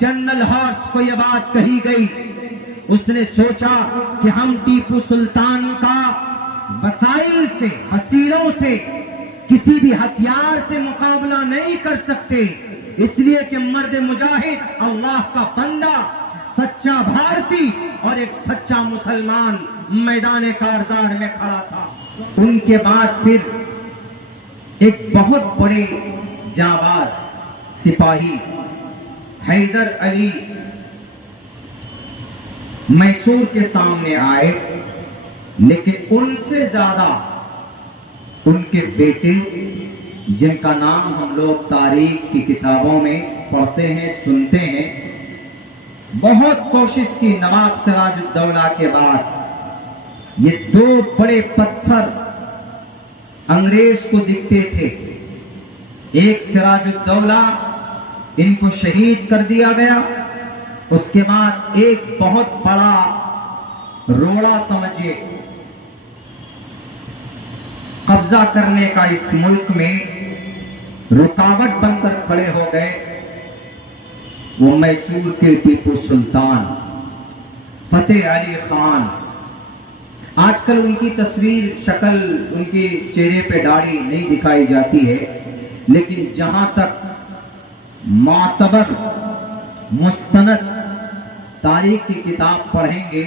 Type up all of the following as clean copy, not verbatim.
General horse کو یہ بات کہی گئی، اس نے سوچا کہ ہم ٹیپو سلطان کا وسائل سے، وسیلوں سے، کسی بھی ہتھیار سے مقابلہ نہیں کر سکتے، اس لیے کہ مرد مجاہد، اللہ کا بندہ، سچا بھارتی اور ایک سچا مسلمان میدان کارزار میں کھڑا تھا۔ ان کے بعد پھر ایک بہت بڑے جانباز سپاہی حیدر علی میسور کے سامنے آئے، لیکن ان سے زیادہ ان کے بیٹے، جن کا نام ہم لوگ تاریخ کی کتابوں میں پڑھتے ہیں، سنتے ہیں، بہت کوشش کی نواب سراج الدولہ کے بعد۔ یہ دو بڑے پتھر انگریز کو دکھتے تھے، ایک سراج الدولہ، ان کو شہید کر دیا گیا، اس کے بعد ایک بہت بڑا روڑا سمجھے قبضہ کرنے کا اس ملک میں رکاوٹ بن کر کھڑے ہو گئے، وہ میسور کے ٹیپو سلطان فتح علی خان۔ آج کل ان کی تصویر، شکل، ان کے چہرے پہ داڑھی نہیں دکھائی جاتی ہے، لیکن جہاں تک معتبر مستند تاریخ کی کتاب پڑھیں گے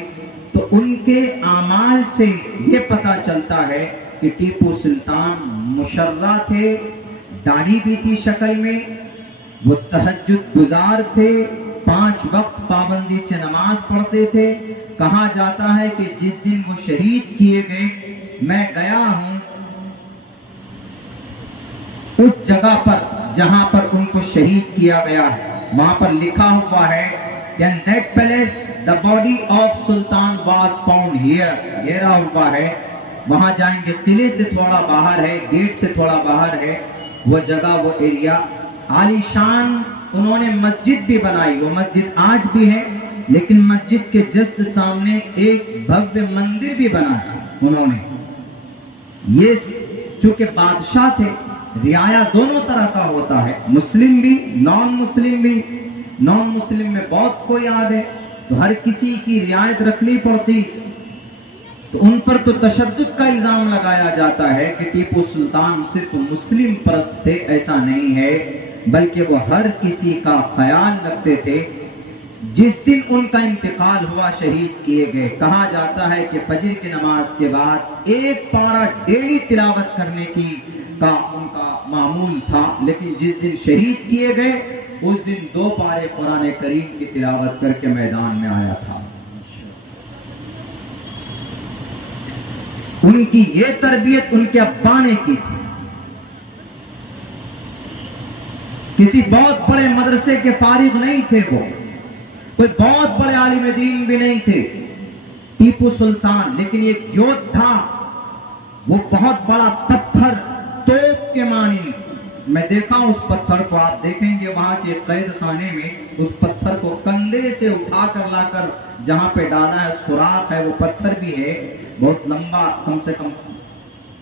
تو ان کے اعمال سے یہ پتہ چلتا ہے کہ ٹیپو سلطان مشرع تھے، داڑھی بھی تھی شکل میں، وہ تہجد گزار تھے، 5 وقت پابندی سے نماز پڑھتے تھے۔ کہا جاتا ہے کہ جس دن وہ شہید کیے گئے، میں گیا ہوں اس جگہ پر جہاں پر ان کو شہید کیا گیا ہے، وہاں پر لکھا ہوا ہے In that palace, the body of Sultan was found here. یہ رہا ہوا ہے، وہاں جائیں گے، قلعے سے تھوڑا باہر ہے، گیٹ سے تھوڑا باہر ہے وہ جگہ، وہ ایریا عالی شان۔ انہوں نے مسجد بھی بنائی، وہ مسجد آج بھی ہے، لیکن مسجد کے جسٹ سامنے ایک بھویہ مندر بھی بنایا انہوں نے۔ یہ چونکہ بادشاہ تھے، رعایا دونوں طرح کا ہوتا ہے، مسلم بھی، نان مسلم بھی۔ نان مسلم میں بہت کوئی آ گئے تو ہر کسی کی رعایت رکھنی پڑتی، تو ان پر تو تشدد کا الزام لگایا جاتا ہے کہ ٹیپو سلطان صرف مسلم پرست تھے، ایسا نہیں ہے، بلکہ وہ ہر کسی کا خیال رکھتے تھے۔ جس دن ان کا انتقال ہوا، شہید کیے گئے، کہا جاتا ہے کہ فجر کی نماز کے بعد 1 پارہ ڈیلی تلاوت کرنے کا ان کا معمول تھا، لیکن جس دن شہید کیے گئے اس دن 2 پارے قرآن کریم کی تلاوت کر کے میدان میں آیا تھا۔ ان کی یہ تربیت ان کے ابا نے کی تھی۔ کسی بہت بڑے مدرسے کے فارغ نہیں تھے، وہ کوئی بہت بڑے عالم دین بھی نہیں تھے ٹیپو سلطان، لیکن ایک یودھا، وہ بہت بڑا پتھر توپ کے مانی، میں دیکھا اس پتھر کو، آپ دیکھیں گے وہاں کے قید خانے میں اس پتھر کو کندھے سے اٹھا کر لا کر جہاں پہ ڈالا ہے، سوراخ ہے، وہ پتھر بھی ہے، بہت لمبا، کم سے کم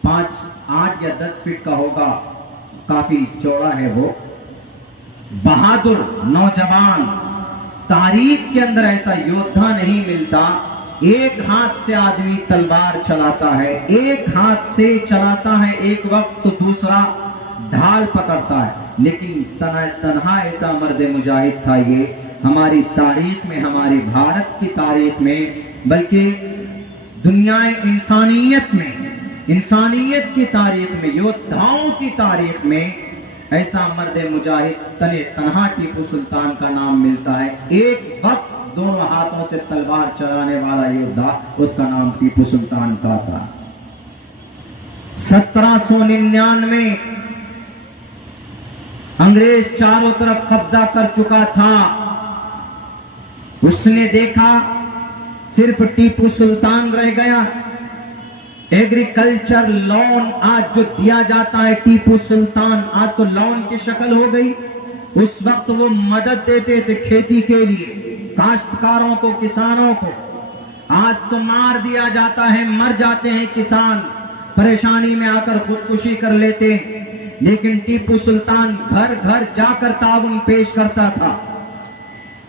8 یا 10 فٹ کا ہوگا، کافی چوڑا ہے وہ۔ بہادر نوجوان، تاریخ کے اندر ایسا یودھا نہیں ملتا، ایک ہاتھ سے آدمی تلوار چلاتا ہے، ایک ہاتھ سے چلاتا ہے ایک وقت تو دوسرا ڈھال پکڑتا ہے، لیکن تنہا ایسا مرد مجاہد تھا یہ ہماری تاریخ میں، ہماری بھارت کی تاریخ میں، بلکہ دنیا انسانیت میں، انسانیت کی تاریخ میں، یودھاؤں کی تاریخ میں ایسا مرد مجاہد تنہا ٹیپو سلطان کا نام ملتا ہے۔ ایک وقت دونوں ہاتھوں سے تلوار چلانے والا یودھا، اس کا نام ٹیپو سلطان کا تھا۔ 1799 انگریز چاروں طرف قبضہ کر چکا تھا، اس نے دیکھا صرف ٹیپو سلطان رہ گیا۔ ایگریکلچر لون آج جو دیا جاتا ہے ٹیپو سلطان، آج تو لون کی شکل ہو گئی، اس وقت وہ مدد دیتے تھے کھیتی کے لیے، کاشتکاروں کو، کسانوں کو۔ آج تو مار دیا جاتا ہے، مر جاتے ہیں کسان، پریشانی میں آ کر خودکشی کر لیتے ہیں، لیکن ٹیپو سلطان گھر گھر جا کر تعاون پیش کرتا تھا۔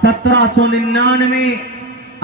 1799